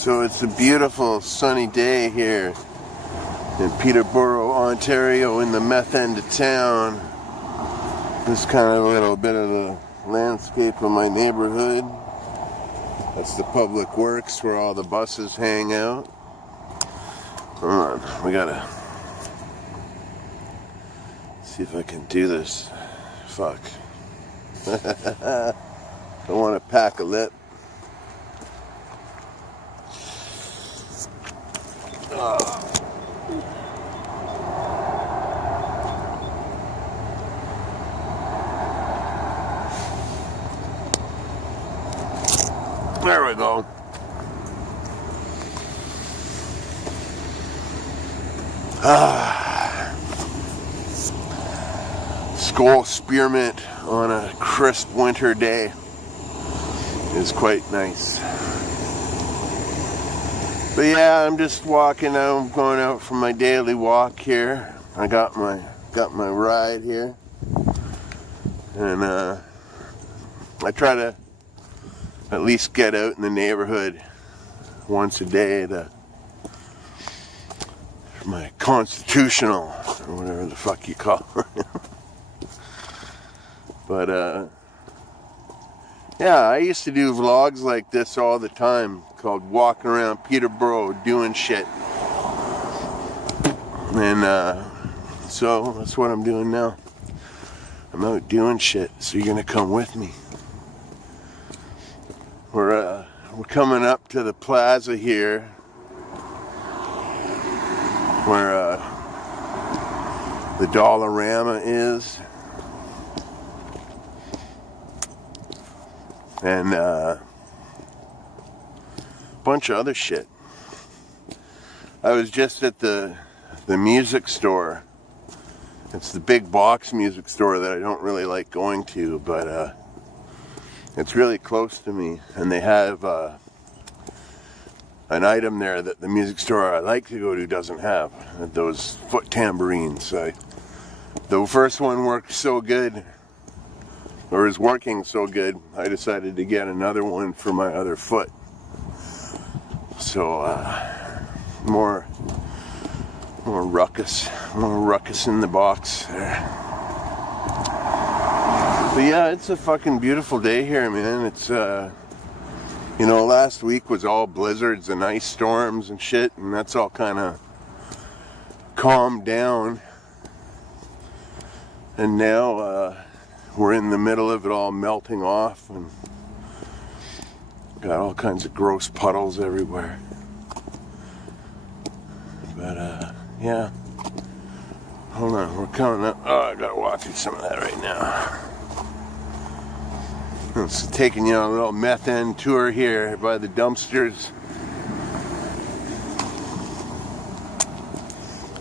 So it's a beautiful sunny day here in Peterborough, Ontario, in the meth end of town. This kind of a little bit of the landscape of my neighborhood. That's the public works where all the buses hang out. Hold on, we gotta see if I can do this. Fuck. Don't want to pack a lip. There we go. Skull spearmint on a crisp winter day is quite nice. But yeah, I'm just walking out. I'm going out for my daily walk here. I got my ride here, and I try to at least get out in the neighborhood once a day for my constitutional, or whatever the fuck you call it. But yeah, I used to do vlogs like this all the time, called walking around Peterborough doing shit. And so that's what I'm doing now. I'm out doing shit, so you're gonna come with me. We're coming up to the plaza here, where the Dollarama is, and a bunch of other shit. I was just at the music store. It's the big box music store that I don't really like going to, but it's really close to me, and they have an item there that the music store I like to go to doesn't have. Those foot tambourines. The first one worked so good, or is working so good, I decided to get another one for my other foot. So more ruckus in the box there. But yeah, it's a fucking beautiful day here, man. It's you know, last week was all blizzards and ice storms and shit, and that's all kind of calmed down. And now we're in the middle of it all melting off, and got all kinds of gross puddles everywhere. But yeah. Hold on, we're coming up. Oh, I gotta walk through some of that right now. It's taking you on a little meth end tour here by the dumpsters.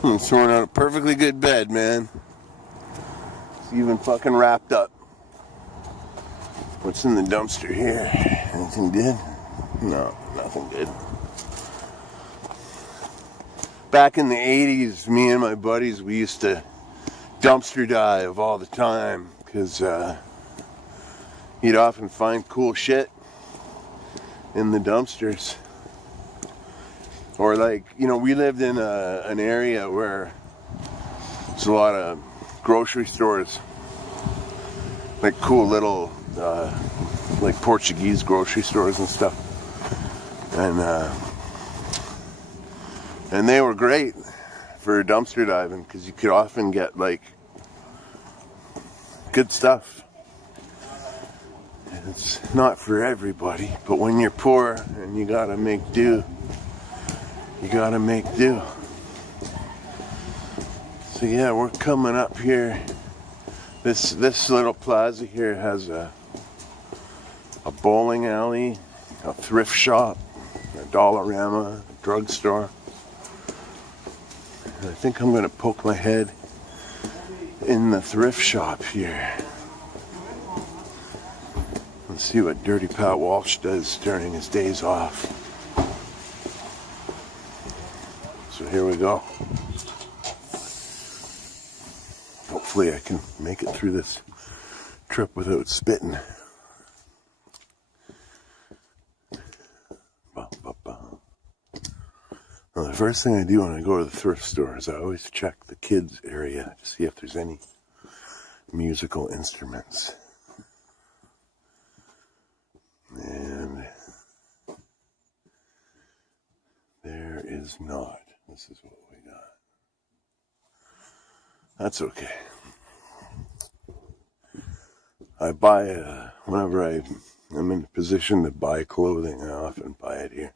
I'm throwing out a perfectly good bed, man. It's even fucking wrapped up. What's in the dumpster here? Anything good? No, nothing good. Back in the 80s, me and my buddies, we used to dumpster dive all the time, because you'd often find cool shit in the dumpsters. Or like, you know, we lived in an area where there's a lot of grocery stores, like cool little like Portuguese grocery stores and stuff, and they were great for dumpster diving, because you could often get like good stuff. It's not for everybody, but when you're poor and you gotta make do, you gotta make do. So yeah, we're coming up here. This little plaza here has a bowling alley, a thrift shop, a Dollarama, a drugstore. And I think I'm gonna poke my head in the thrift shop here. Let's see what Dirty Pat Walsh does during his days off. So here we go. Hopefully I can make it through this trip without spitting. Well, the first thing I do when I go to the thrift store is I always check the kids area to see if there's any musical instruments. And there is not. This is what we got. That's okay. I buy, whenever I'm in a position to buy clothing, I often buy it here.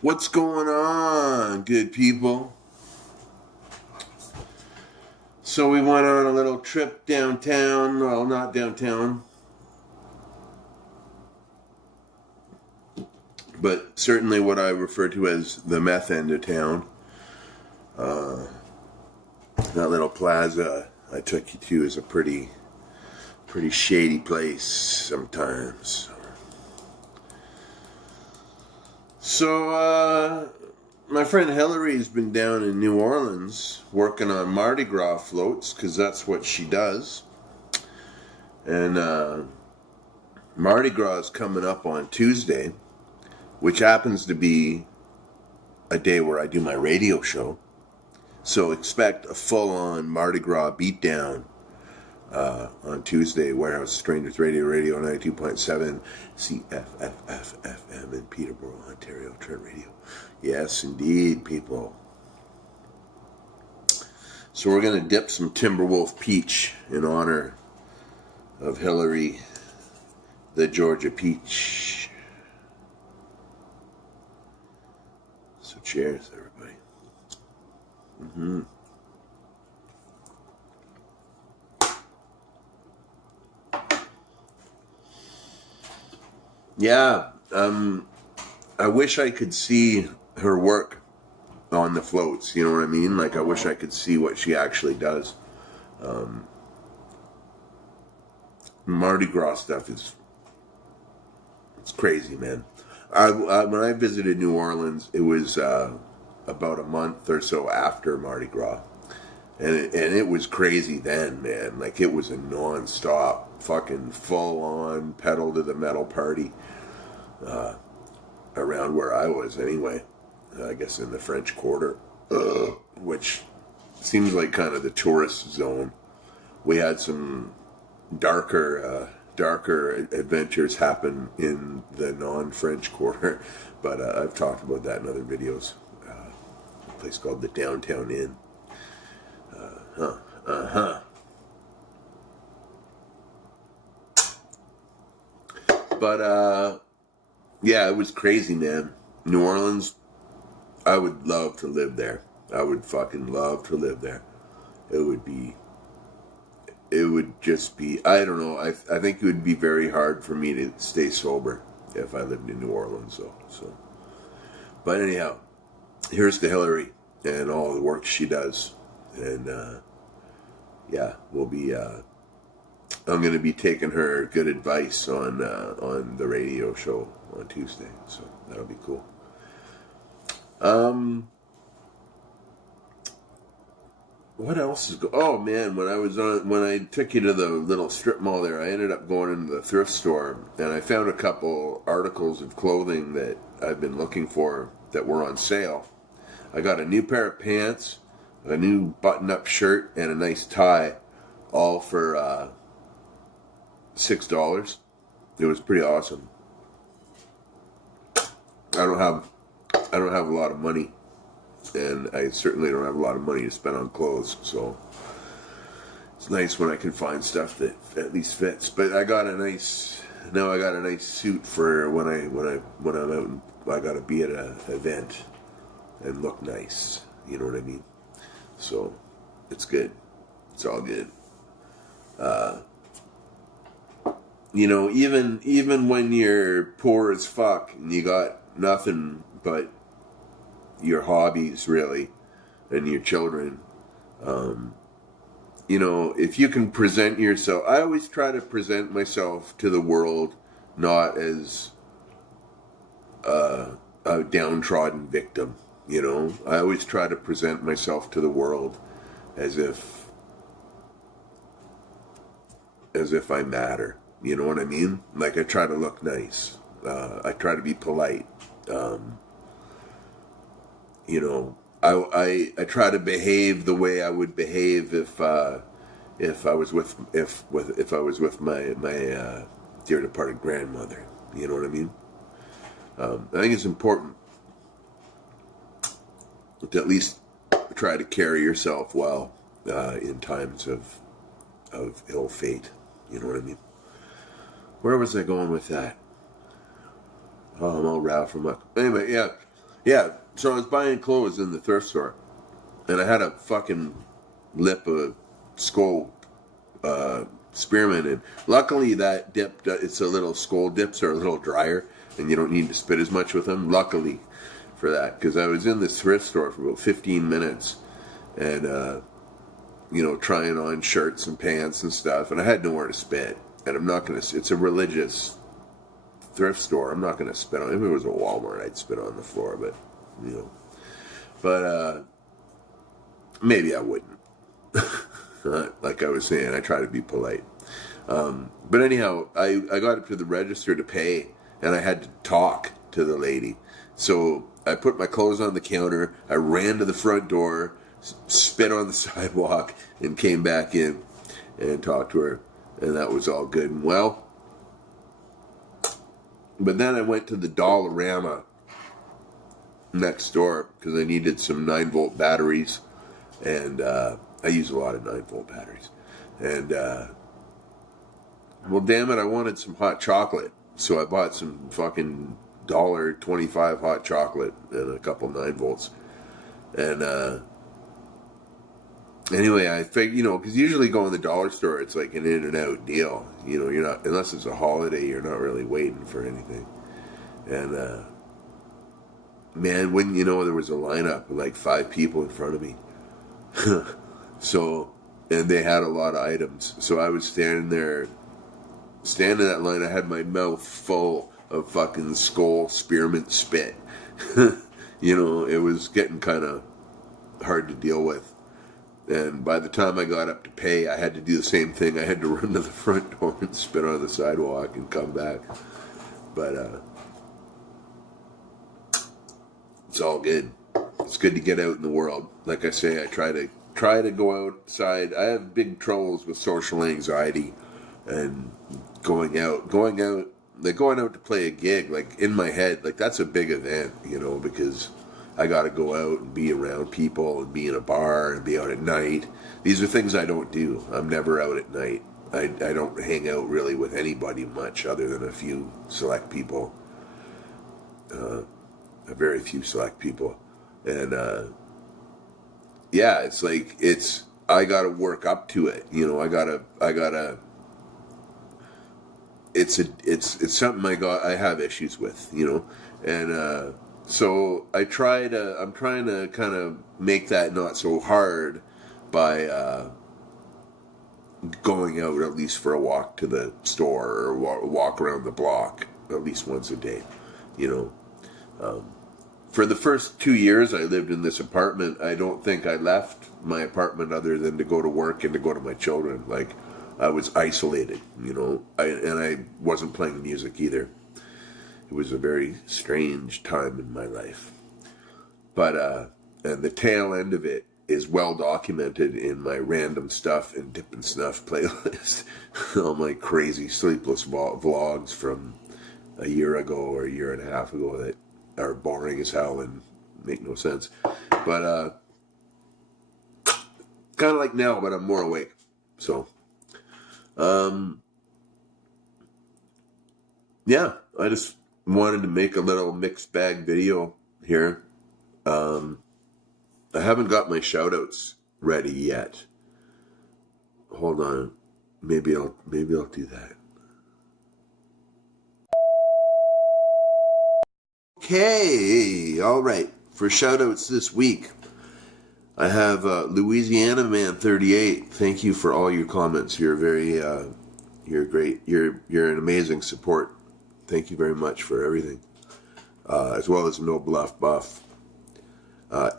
What's going on, good people? So we went on a little trip downtown. Well, not downtown, but certainly what I refer to as the meth end of town. That little plaza I took you to is a pretty shady place sometimes. So, my friend Hilary's been down in New Orleans working on Mardi Gras floats, because that's what she does. And Mardi Gras is coming up on Tuesday, which happens to be a day where I do my radio show. So expect a full-on Mardi Gras beatdown on Tuesday, Warehouse Strangers Radio 92.7 CFFF-FM in Peterborough, Ontario, Trent Radio. Yes, indeed, people. So we're going to dip some Timberwolf Peach in honor of Hilary, the Georgia Peach. So cheers, everybody. Mm-hmm. Yeah, I wish I could see her work on the floats, you know what I mean? Like, I wish I could see what she actually does. Mardi Gras stuff it's crazy, man. When I visited New Orleans, it was about a month or so after Mardi Gras. And it was crazy then, man. Like, it was a non-stop, fucking full-on pedal to the metal party around where I was anyway. I guess in the French Quarter, which seems like kind of the tourist zone. We had some darker adventures happen in the non-French Quarter, but I've talked about that in other videos. A place called the Downtown Inn. But yeah, it was crazy, man. New Orleans, I would love to live there. I would fucking love to live there. It would just be, I don't know, I think it would be very hard for me to stay sober if I lived in New Orleans, so. But anyhow, here's to Hilary and all the work she does. And yeah, we'll be, I'm going to be taking her good advice on the radio show on Tuesday, so that'll be cool. what else is oh man, when I took you to the little strip mall there, I ended up going into the thrift store and I found a couple articles of clothing that I've been looking for that were on sale. I got a new pair of pants, a new button-up shirt, and a nice tie, all for $6. It was pretty awesome. I don't have a lot of money, and I certainly don't have a lot of money to spend on clothes, so it's nice when I can find stuff that at least fits. But I got a nice suit for when I'm out and I gotta be at an event and look nice. You know what I mean? So it's good. It's all good. Even when you're poor as fuck and you got nothing but your hobbies really and your children, if you can present yourself, I always try to present myself to the world not as a downtrodden victim. I always try to present myself to the world as if I matter. You know what I mean? Like, I try to look nice. I try to be polite. I try to behave the way I would behave if I was with my dear departed grandmother. You know what I mean? I think it's important to at least try to carry yourself well in times of ill fate. You know what I mean? Where was I going with that? Oh, I'm all Ralph from Muck. Anyway, yeah. So I was buying clothes in the thrift store, and I had a fucking lip of skull spearmint, and luckily that dip, it's a little skull dips are a little drier, and you don't need to spit as much with them. Luckily for that, because I was in this thrift store for about 15 minutes, and trying on shirts and pants and stuff, and I had nowhere to spit. And I'm not going to, it's a religious thrift store. I'm not going to spit on, if it was a Walmart, I'd spit on the floor, but maybe I wouldn't. Like I was saying, I try to be polite. But anyhow, I got up to the register to pay, and I had to talk to the lady. So I put my clothes on the counter, I ran to the front door, spit on the sidewalk, and came back in and talked to her. And that was all good and well. But then I went to the Dollarama next door because I needed some 9-volt batteries. And I use a lot of 9-volt batteries. And, well, damn it, I wanted some hot chocolate. So I bought some fucking $1.25 hot chocolate and a couple 9-volts. And, anyway, I figured, because usually go in the dollar store, it's like an in and out deal. You're not, unless it's a holiday, you're not really waiting for anything. And, man, when, there was a lineup of like 5 people in front of me. So, and they had a lot of items. So I was standing in that line, I had my mouth full of fucking skull spearmint spit. It was getting kind of hard to deal with. And by the time I got up to pay, I had to do the same thing. I had to run to the front door and spit on the sidewalk and come back. But it's all good. It's good to get out in the world. Like I say, I try to go outside. I have big troubles with social anxiety and going out to play a gig, like in my head, like that's a big event, because I got to go out and be around people and be in a bar and be out at night. These are things I don't do. I'm never out at night. I don't hang out really with anybody much other than a few select people. A very few select people. And, it's like, I got to work up to it. It's something I have issues with, and, so I'm trying to kind of make that not so hard by going out at least for a walk to the store or walk around the block at least once a day, For the first 2 years I lived in this apartment, I don't think I left my apartment other than to go to work and to go to my children. Like, I was isolated, you know, and I wasn't playing music either. It was a very strange time in my life. But, and the tail end of it is well documented in my random stuff and dip and snuff playlist. All my crazy sleepless vlogs from a year ago or a year and a half ago that are boring as hell and make no sense. But kind of like now, but I'm more awake. So, yeah, I just wanted to make a little mixed bag video here. I haven't got my shout outs ready yet. Hold on. Maybe I'll do that. Okay, all right. For shout outs this week, I have Louisiana Man 38. Thank you for all your comments. You're very you're great. You're an amazing support. Thank you very much for everything. As well as No Bluff Buff.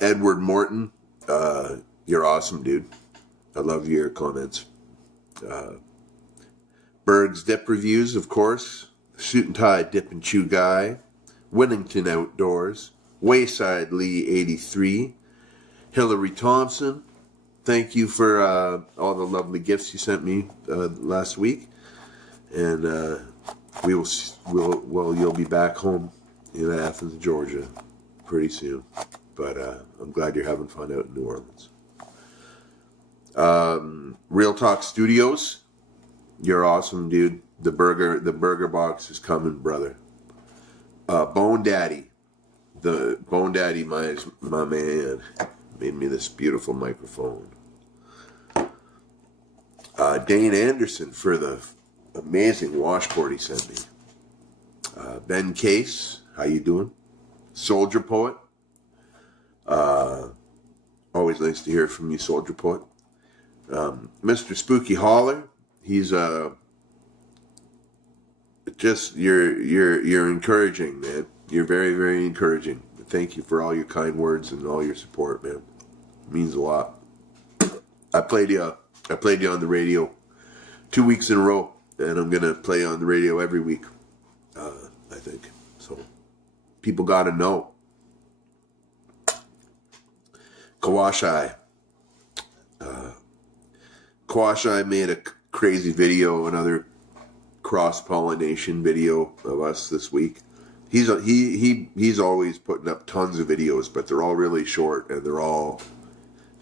Edward Morton, you're awesome, dude. I love your comments. Berg's Dip Reviews, of course. Suit and Tie Dip and Chew Guy. Winnington Outdoors. Wayside Lee 83. Hilary Thompson. Thank you for all the lovely gifts you sent me last week. And you'll be back home in Athens, Georgia pretty soon. But I'm glad you're having fun out in New Orleans. Real Talk Studios, you're awesome, dude. The burger box is coming, brother. Bone Daddy, my man, made me this beautiful microphone. Dane Anderson for the amazing washboard he sent me. Ben Case, how you doing? Soldier Poet. Always nice to hear from you, Soldier Poet. Mr. Spooky Holler, he's just you're encouraging, man. You're very, very encouraging. Thank you for all your kind words and all your support, man. It means a lot. I played you on the radio 2 weeks in a row, and I'm gonna play on the radio every week. I think so. People gotta know. Kawashai. Kawashai made a crazy video, another cross-pollination video of us this week. He's always putting up tons of videos, but they're all really short, and they're all,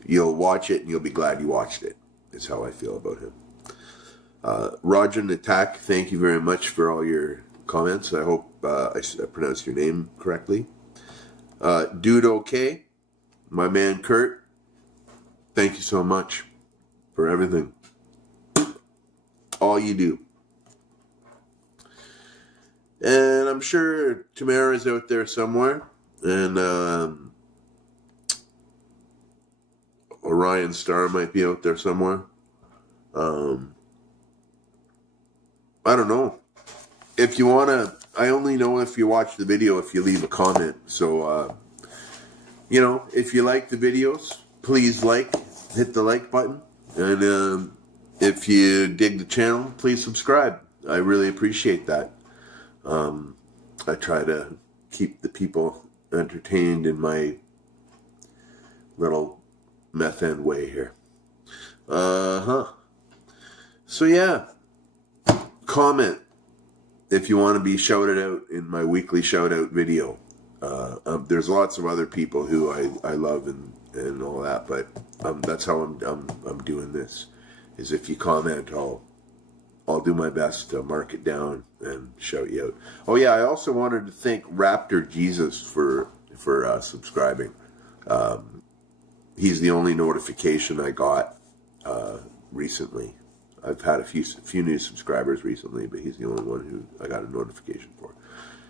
you'll watch it and you'll be glad you watched it. Is how I feel about him. Roger Natak, thank you very much for all your comments. I hope I pronounced your name correctly. Dude OK, my man Kurt, thank you so much for everything. All you do. And I'm sure Tamara's out there somewhere. And Orion Star might be out there somewhere. I don't know. If you want to, I only know if you watch the video if you leave a comment. So, if you like the videos, please hit the like button. And if you dig the channel, please subscribe. I really appreciate that. I try to keep the people entertained in my little method way here. So yeah, comment if you want to be shouted out in my weekly shout out video. There's lots of other people who I love and all that, but that's how I'm doing this. Is if you comment, I'll do my best to mark it down and shout you out. Oh yeah, I also wanted to thank Raptor Jesus for subscribing. He's the only notification I got recently. I've had a few new subscribers recently, but he's the only one who I got a notification for.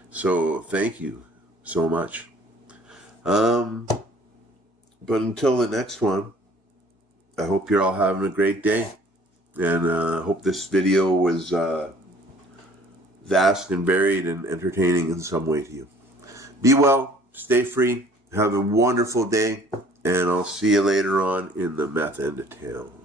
So thank you so much. But until the next one, I hope you're all having a great day. And hope this video was vast and varied and entertaining in some way to you. Be well, stay free. Have a wonderful day. And I'll see you later on in the meth end of town.